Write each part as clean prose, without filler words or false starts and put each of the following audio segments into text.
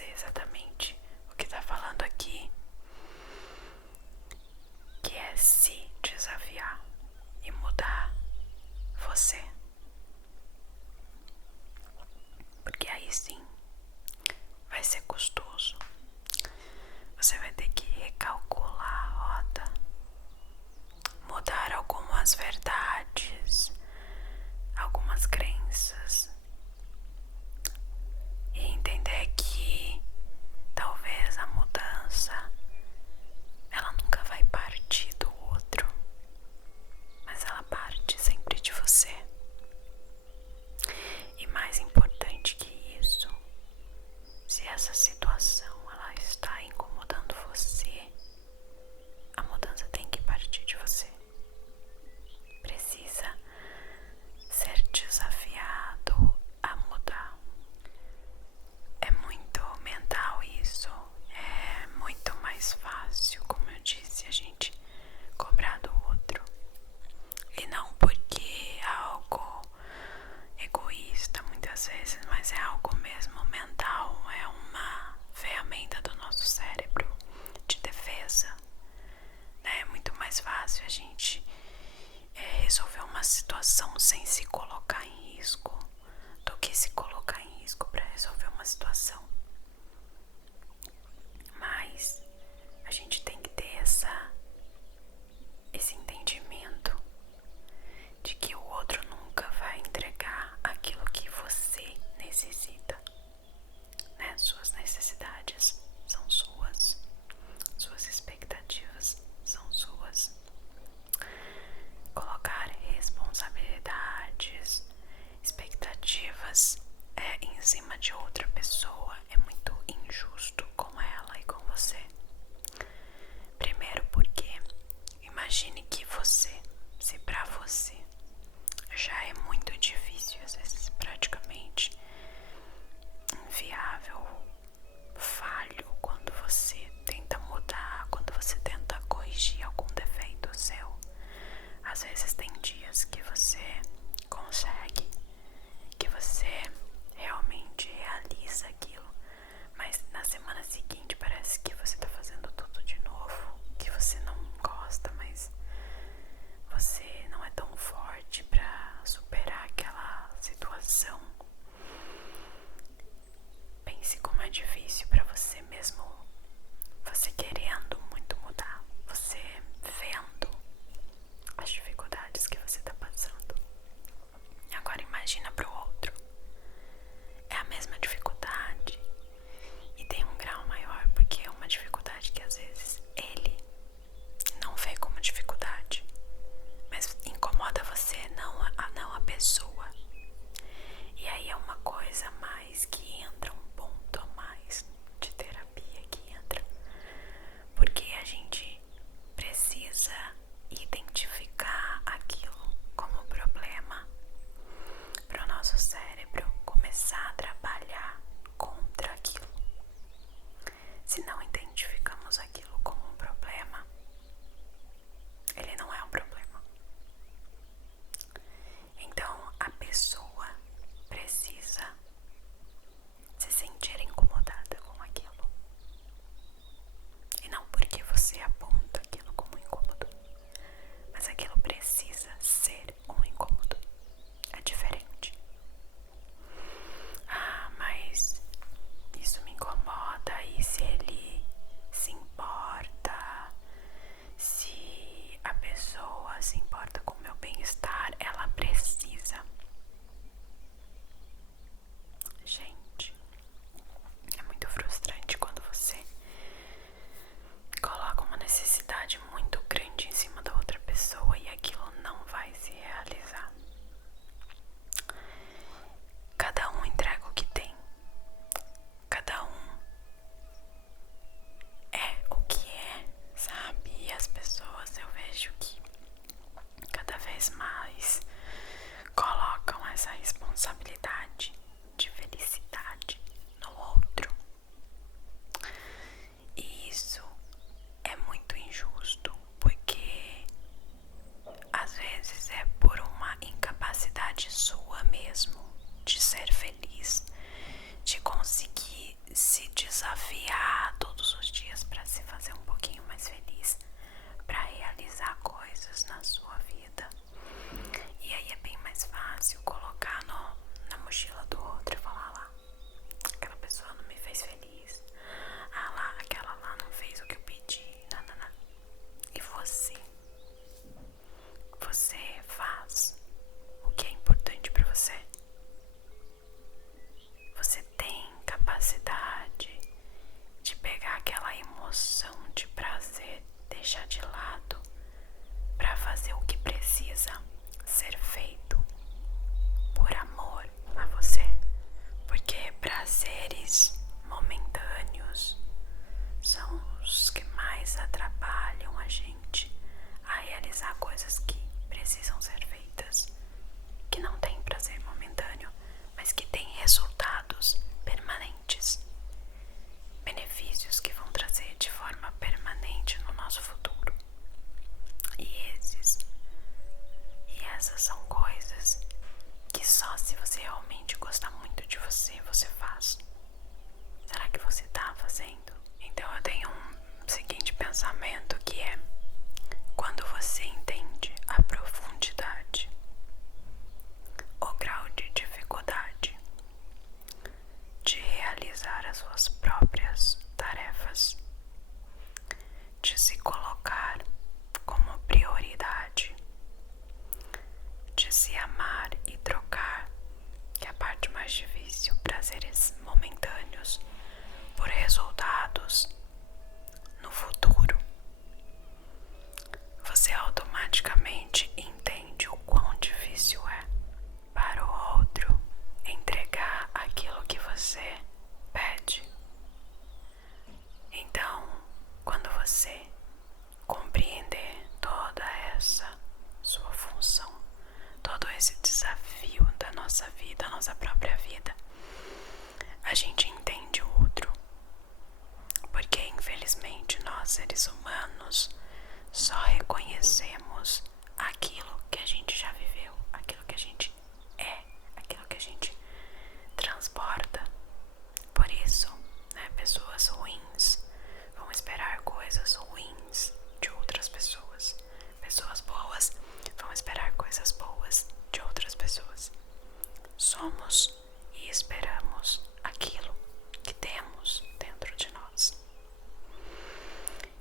sei exatamente o que tá falando aqui, que é se desafiar e mudar você. Porque aí sim vai ser custoso. Você vai ter que recalcular a rota, mudar algumas verdades, algumas crenças e entender que talvez a mudança ela nunca vai partir do outro, mas ela parte sempre de você. E mais importante que isso, se essa situação ela está incomodando você, a mudança tem que partir de você. Precisa ser desafiado a mudar. É muito mental isso. É muito mais fácil, como eu disse, a gente cobrar do outro. E não porque é algo egoísta muitas vezes, mas é algo mesmo mental. É uma ferramenta do nosso cérebro de defesa, né? É muito mais fácil a gente resolver uma situação sem se colocar em risco do que se colocar em risco para resolver uma situação. Mas a gente tem que ter esse entendimento de que o outro nunca vai entregar aquilo que você necessita, né? Suas necessidades são suas, suas expectativas são suas. Colocar responsabilidades, expectativas em cima de outra pessoa é muito injusto com ela e com você. Primeiro porque imagine que você, se pra você já é muito difícil, às vezes praticamente inviável, falho, quando você tenta mudar, quando você tenta corrigir algum defeito seu. Às vezes tem dias que você consegue, que você realmente realiza aquilo, mas na semana seguinte parece que você tá fazendo tudo de novo, que você não gosta, mas você não é tão forte pra superar aquela situação. Pense como é difícil pra você mesmo, você querendo muito mudar, você vendo as dificuldades que você tá passando. Agora imagina pro outro. É a mesma dificuldade e tem um grau maior, porque é uma dificuldade que às vezes ele não vê como dificuldade, mas incomoda você, não a pessoa. E aí é uma coisa a mais que entra, um ponto a mais de terapia, que da nossa própria vida, a gente entende o outro. Porque infelizmente nós, seres humanos, só reconhecemos aquilo que a gente já viveu, aquilo que a gente é, aquilo que a gente transborda. Por isso, né, pessoas ruins vão esperar coisas ruins de outras pessoas. Pessoas boas vão esperar coisas boas de outras pessoas. Somos e esperamos aquilo que temos dentro de nós.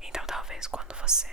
Então talvez quando você